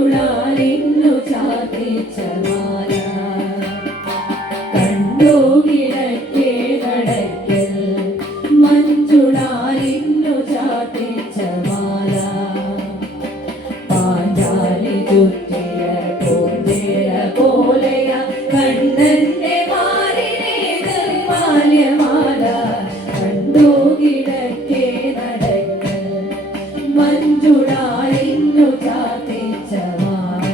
മഞ്ജുളാലിന്നു ചാർത്തിച്ച മാല കണ്ടു കിടക്കേ നടക്കൽ മഞ്ജുളാലിന്നു ചാർത്തിച്ച മാല പാഞ്ചാലി ചുറ്റിയ പൂന്തേര പോലെയ കണ്ണന്റെ മാറിനെ നിർമാല്യമാല കണ്ടു കിടക്കേ നടക്കൽ മഞ്ജുളാലിന്നു ചാർത്തിച്ച മാല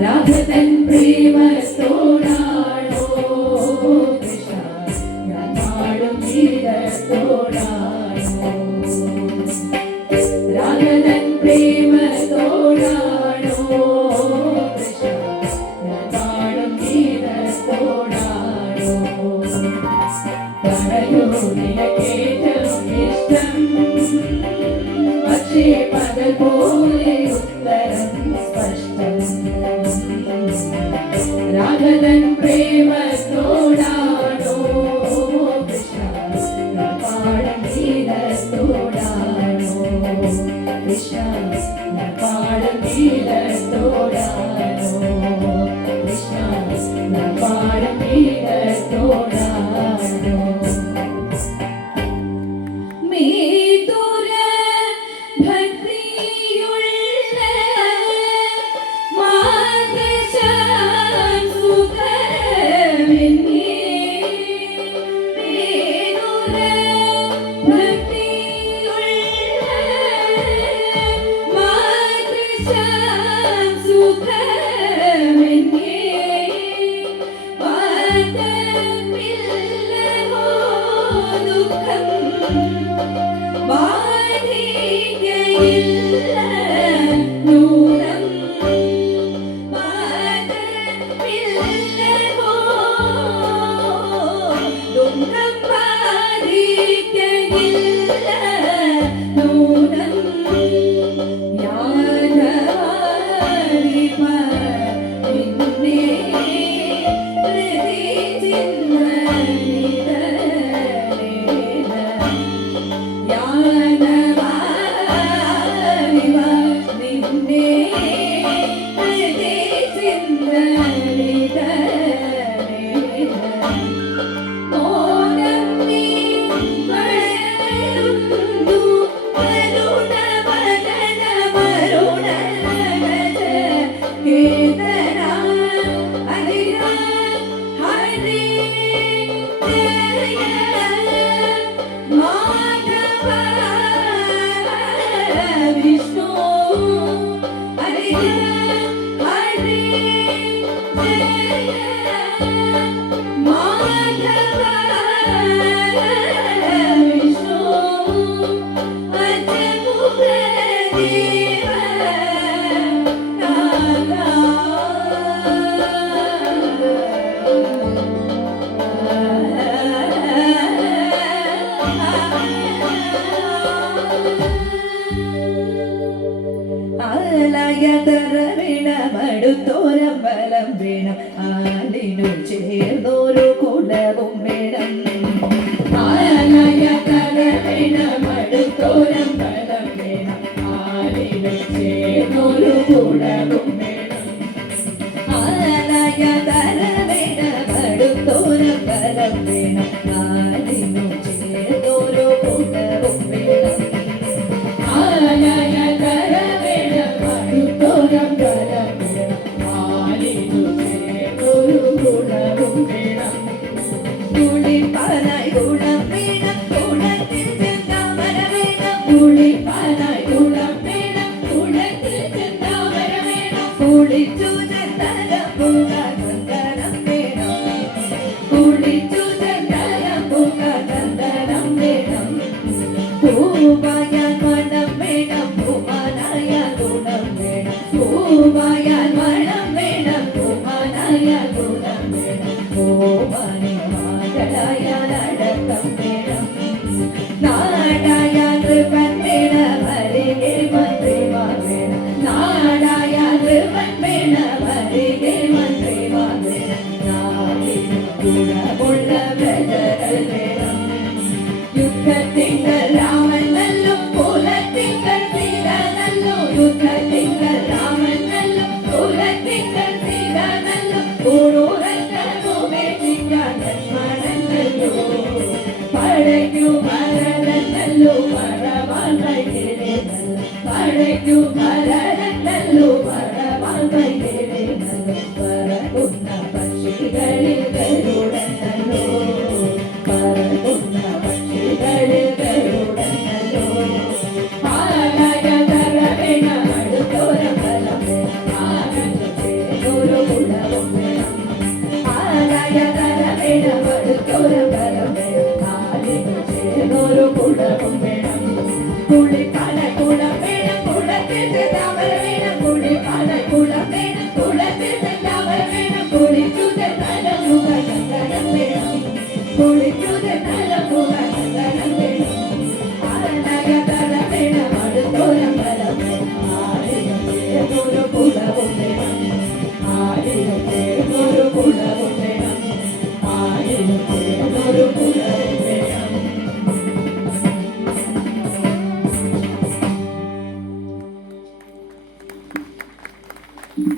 രാധതൻ പ്രേമത്തോടാണോ കൃഷ്ണ ഞാൻ പാടും ഗീതത്തോടാണോ രാധതൻ പ്രേമത്തോടാണോ കൃഷ്ണ ഞാൻ പാടും ഗീതത്തോടാണോ പറയൂ നിനക്കേറ്റവും ഇഷ്ടം പക്ഷേ പകൽ പോലെ ഉത്തരം സ്പഷ്ടം രാഘവൻ പ്രേമത്തോടാണോ കൃഷ്ണ പാടം ഗീതത്തോടാണോ കൃഷ്ണ പാടം ഗീതത്തോടാണോ കൃഷ്ണ പാടം ഗീതത്തോടാണോ Viva ആലയതരവിടമടുത്തോരം ബലം വേണം ആലിനു ചേർന്നൊരു കുലവും വേണം ആലയതരവിടമടുത്തോരം ബലം വേണം ആലിനു ചേർന്നൊരു കുലവും വേണം ആലയതരവിടമടുത്തോരം ബലം വേണം ആലിനു ചേർന്നൊരു കുലവും വേണം ആലയതരവിടമടുത്തോരം ബലം വേണം ആലിനു ചേർന്നൊരു കുലവും വേണം കുളിപ്പാനായി ഗുണം വേണം ഗുണത്തിൽ ചെന്താമര വേണം കുളിപ്പാനായി ഗുണം വേണം കുളത്തിൽ ചെന്താമര വേണം കുളിച്ചു ചന്ദനം പൂക്കാൻ ചന്ദനം വേണം കുളിച്ചു ചന്ദനം പൂക്കാൻ ചന്ദനം വേണം പൂവായാൽ മണം വേണം പൂമാനായ ഗുണം വേണം പൂവായാൽ മണം വേണം പൂമാനായ ഗുണം വേണം പൂവാനി മകളായാൽ അടക്കം വേണം നാടായ നൃപൻ വേണം അരികെ മന്ത്രിമാർ വേണം നാടായ നൃപൻ വേണം അരികെ മന്ത്രിമാർ വേണം നാടിനു ഗുണമുള്ള പ്രജകൾ വേണം യുദ്ധത്തിങ്കൽ രാമൻ നല്ലോ കുലത്തിങ്കൽ സീത നല്ലോ യുദ്ധത്തിങ്കൽ രാമൻ നല്ലോ കുലത്തിങ്കൽ സീത നല്ലോ കൂടൂരങ്ങളുപേക്ഷിക്കാൻ ലക്ഷ്മണൻ നല്ലോ പടയ്ക്കു ഭരതൻ നല്ലോ പടവാൾ കൈകേറി നല്ലോ പടയ്ക്കു ഭരതൻ നല്ലോ പടവാൾ കൈകേറി നല്ലോ പറക്കുന്ന പക്ഷികളിൽ ഗരുഡൻ നല്ലോ പറക്കുന്ന പക്ഷികളിൽ ഗരുഡൻ നല്ലോ ആലയതരവിടമടുത്തോരം ബലം വേണം ആലിനു ചേർന്നൊരു കുലവും വേണം ആലയതരവിടമടുത്തോരം ബലം വേണം ആലിനു ചേർന്നൊരു കുലവും വേണം കുളിപ്പ